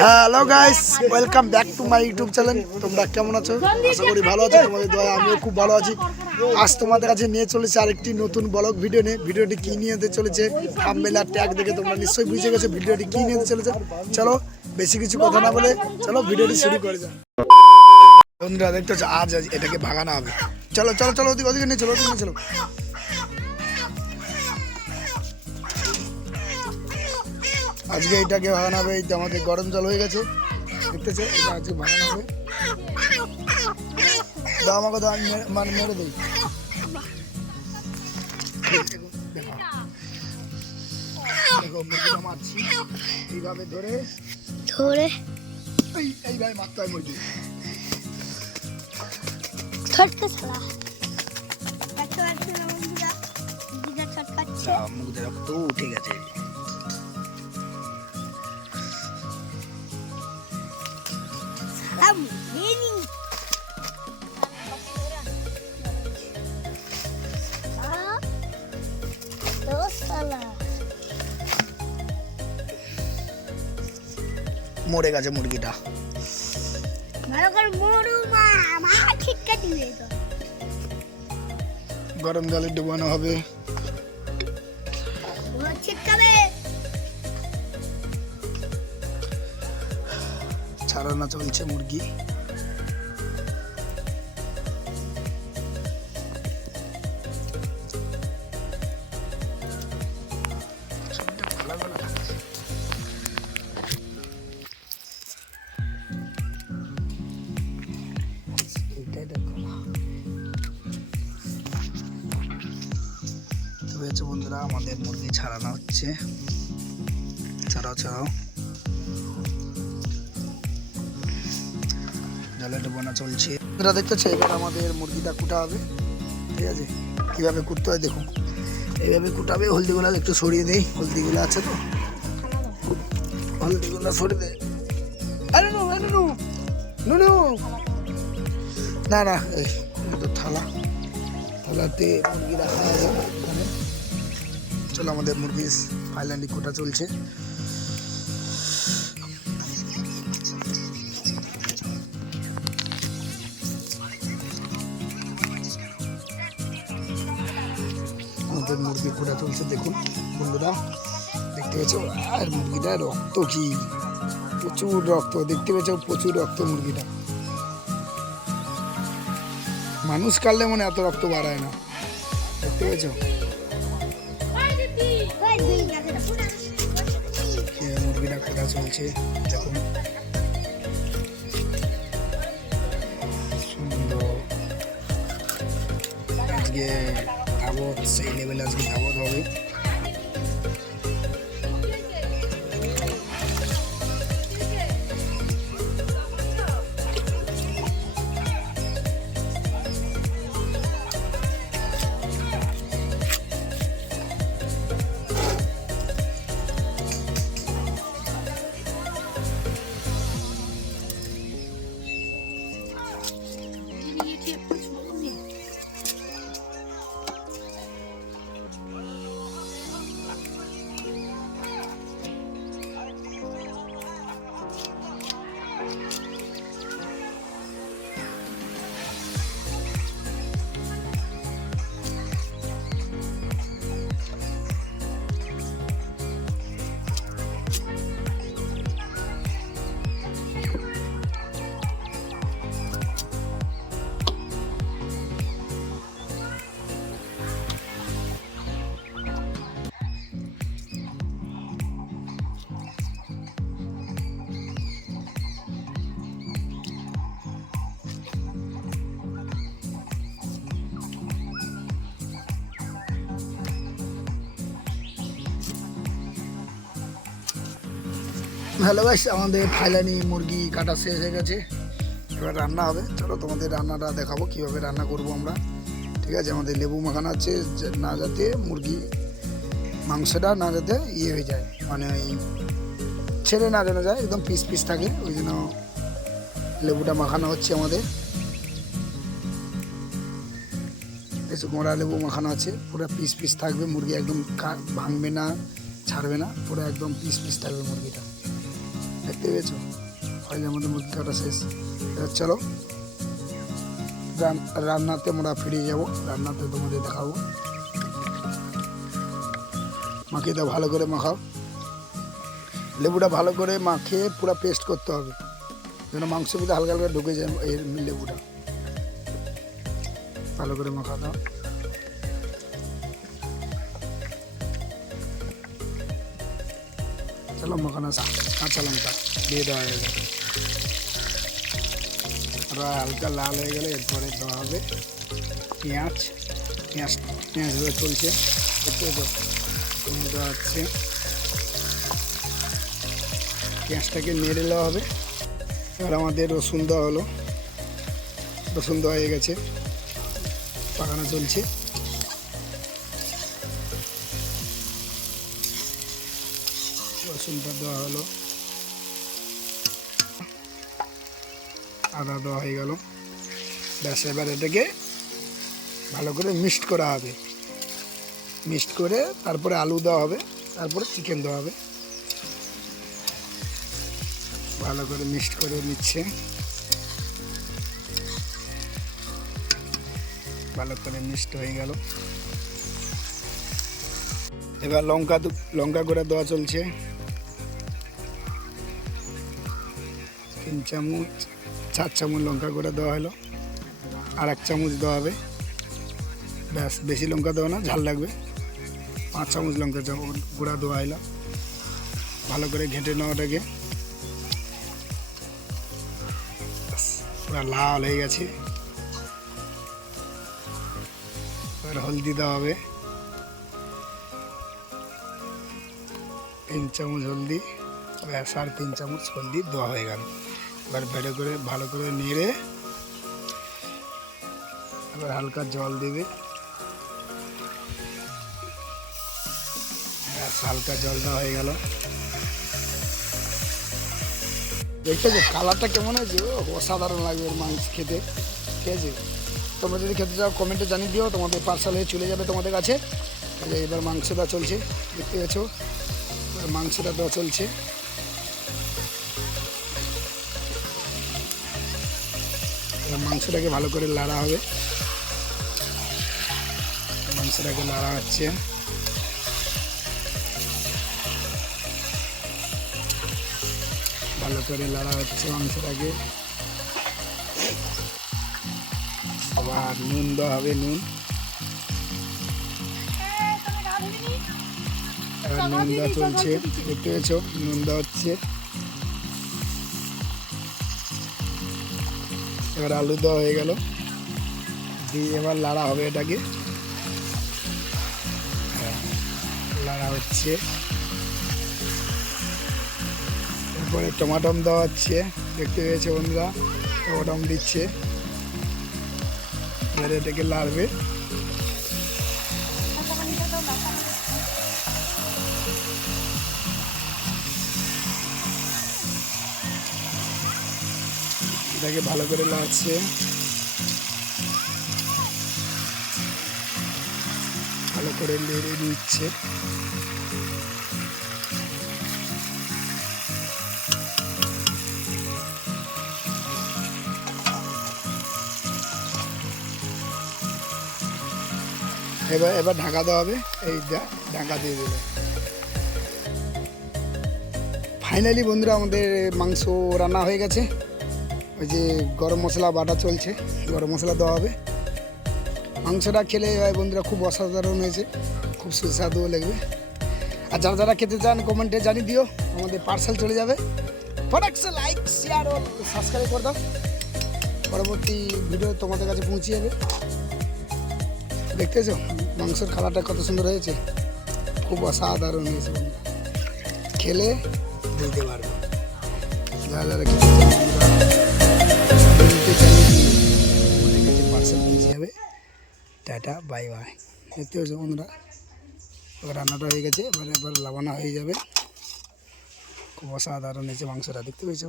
Hello guys welcome back to my YouTube channel তোমরা কেমন আছো? আশা করি ভালো আছো, তোমাদের দয়া, আমিও খুব ভালো আছি। আজ তোমাদের কাছে নিয়ে চলেছে আরেকটি নতুন ব্লগ ভিডিও নিয়ে। ভিডিওটি কি নিয়ে যেতে চলেছে? আর ট্যাগ দেখে তোমরা নিশ্চয়ই বুঝে গেছো ভিডিওটি কি নিয়ে চলেছে। চলো, বেশি কিছু কথা না বলে, চলো ভিডিওটি শুরু করে যাও বন্ধুরা, দেখতে আজ আজ এটাকে ভাগানো হবে। চলো চলো চলো, ওদিকে ওদিকে নিয়ে চলো, ওদিকে নিয়ে চলো। আজকে এটাকে ভাগানো হবে এই আমাদের গরম জল হয়ে গেছে। দেখতেছে এটা আজকে ভাগানো হবে। দাও আমাকে দাও আমি মানে মেরে দিই। দেখো দেখো। মুরগিটা মারছি। এইভাবে ধরে। ধরে। এই এইভাবে মারতে হয় মুরগি ছাড়া মুখ দিয়ে রক্ত উঠে গেছে। মরে গেছে মুরগিটা ভালো করে মরু মা মা ঠিককা দিবে তো গরম জলে ডুবানো হবে ছাড়ানো চলছে মুরগি। বন্ধুরা আমাদের মুরগি ছাড়ানো হচ্ছে। ছাড়াও ছাড়াও। জলে ডুবানো চলছে। আপনারা দেখতেছে এবার আমাদের মুরগিটা কুটা হবে ঠিক আছে? কীভাবে কুটতে হয় দেখুন। এইভাবে কুটাবে, হলদিগুলো একটু সরিয়ে দেই। হলদিগুলো আছে তো? হলদিগুলো সরিয়ে দে আরে নো নো নো এই থালা। থালাতে মুরগি রাখা চলো, আমাদের মুরগি ফাইনালি কুটা চলছে। আমাদের মুরগি ঘোরা চলছে দেখুন, বন্ধুরা, দেখতে পেয়েছ? আর মুরগিটা রক্ত কি প্রচুর রক্ত, দেখতে পেয়েছ? প্রচুর রক্ত মুরগিটা। মানুষ কাটলে মনে এত রক্ত বাড়ায় না। দেখতে পেয়েছ? মুরগিটা খোঁড়া চলছে, দেখুন। সুন্দর। আজকে দাবত সেই লেভেলে আজকে দাবত হবে হ্যালো গাইস আমাদের ফাইলানি মুরগি কাটা শেষ হয়ে গেছে। এবার রান্না হবে। চলো তোমাদের রান্নাটা দেখাবো, কীভাবে রান্না করব আমরা। ঠিক আছে, আমাদের লেবু মাখানো আছে না যাতে মুরগি মাংসটা না যাতে ইয়ে হয়ে যায় মানে ওই ছেড়ে না যেন যায়, একদম পিস পিস থাকে। ওই জন্য লেবুটা মাখানো হচ্ছে আমাদের। এসে লেবু মাখানো আছে। পুরো পিস পিস থাকবে মুরগি, একদম ভাঙবে না, ছাড়বে না। পুরো একদম পিস পিস থাকবে মুরগিটা। দেখতে পেয়েছ? ফাইলের মধ্যে মুরগি কাটা শেষ। এবার চলো, রান- রান্নাতে আমরা ফিরে যাব। রান্নাতে তোমাদের দেখাবো। মাখিয়ে দাও, ভালো করে মাখাও। লেবুটা ভালো করে মাখিয়ে পুরো পেস্ট করতে হবে। যেন মাংসের ভিতরে হালকা হালকা ঢুকে যায় এই লেবুটা। ভালো করে মাখা দাও। চলো মাখানো কাঁচা লঙ্কা দিয়ে দেওয়া হয়ে আর হালকা লাল হয়ে গেলে এরপরে দেওয়া হবে পেঁয়াজ পেঁয়াজ পেঁয়াজ চলছে দেওয়া হচ্ছে পেঁয়াজটাকে নেড়ে দেওয়া হবে এবার আমাদের রসুন দেওয়া হলো রসুন দেওয়া হয়ে গেছে পাকানো চলছে রসুনটা দেওয়া হলো। আদা দেওয়া হয়ে গেল। ব্যাস, এবার এটাকে ভালো করে মিক্সড করা হবে। মিক্সড করে তারপরে আলু দেওয়া হবে, তারপরে চিকেন দেওয়া হবে। ভালো করে মিক্সড করে নিচ্ছে। ভালো করে মিক্সড হয়ে গেল। এবার লঙ্কা লঙ্কা করে দেওয়া চলছে। তিন চামচ, চার চামচ লঙ্কা গুঁড়া দেওয়া হলো। আর এক চামচ দেওয়া হবে। ব্যাস, বেশি লঙ্কা দেওয়া না, ঝাল লাগবে। পাঁচ চামচ লঙ্কা গুঁড়া দেওয়া হলো। ভালো করে ঘেঁটে নেওয়াটাকে। পুরো লাল হয়ে গেছে। এবার হলদি দেওয়া হবে। তিন চামচ হলদি। ব্যাস, আর তিন চামচ হলদি দেওয়া হয়ে গেল। এবার ভেড়ে করে, ভালো করে নেড়ে এবার হালকা জল দেবে। হালকা জল দেওয়া হয়ে গেল। দেখতে যে কালারটা কেমন হয়েছে অসাধারণ লাগবে ওর মাংস খেতে। ঠিক আছে? তোমরা যদি খেতে চাও, কমেন্টে জানিয়ে দিও, তোমাদের পার্সেল হয়ে চলে যাবে তোমাদের কাছে। এবার মাংসটা চলছে, দেখতে এবার মাংসটা দেওয়া চলছে। এবার মাংসটাকে ভালো করে লাড়া হবে। মাংসটাকে লাড়া হচ্ছে। ভালো করে লাড়া হচ্ছে মাংসটাকে। আবার নুন দেওয়া হবে, নুন। নুন দেওয়া চলছে। দেখতে পেয়েছ? নুন দেওয়া হচ্ছে। এবার আলু দেওয়া হয়ে গেল। দিয়ে এবার লাড়া হবে এটাকে। হ্যাঁ, লাড়া হচ্ছে। এরপরে টমাটম দেওয়া হচ্ছে। দেখতে পেয়েছে বন্ধুরা টমাটম দিচ্ছে। এবার এটাকে লাড়বে। এটাকে ভালো করে লাড়ছে ভালো করে নেড়ে নিচ্ছে। এবার এবার ঢাকা দেওয়া হবে। এই ঢাকা দিয়ে দেবে ফাইনালি বন্ধুরা, আমাদের মাংস রান্না হয়ে গেছে। ওই যে গরম মশলা বাটা চলছে, গরম মশলা দেওয়া হবে। মাংসটা খেলে ভাই বন্ধুরা খুব অসাধারণ হয়েছে, খুব সুস্বাদুও লাগবে। আর যারা যারা খেতে চান, কমেন্টে জানিয়ে দিও, আমাদের পার্সেল চলে যাবে। লাইক শেয়ার ও সাবস্ক্রাইব করে দাও। পরবর্তী ভিডিও তোমাদের কাছে পৌঁছে যাবে দেখতেছো, মাংসের কালারটা কত সুন্দর হয়েছে। খুব অসাধারণ হয়েছে খেলে বুঝতে পারবে যারা যারা খেতে চান টাটা, বাই বাই। দেখতে পাচ্ছ বন্ধুরা রান্নাটা হয়ে গেছে, এবার এবার লাবানা হয়ে যাবে। খুব অসাধারণ হয়েছে মাংসটা, দেখতে পেয়েছ?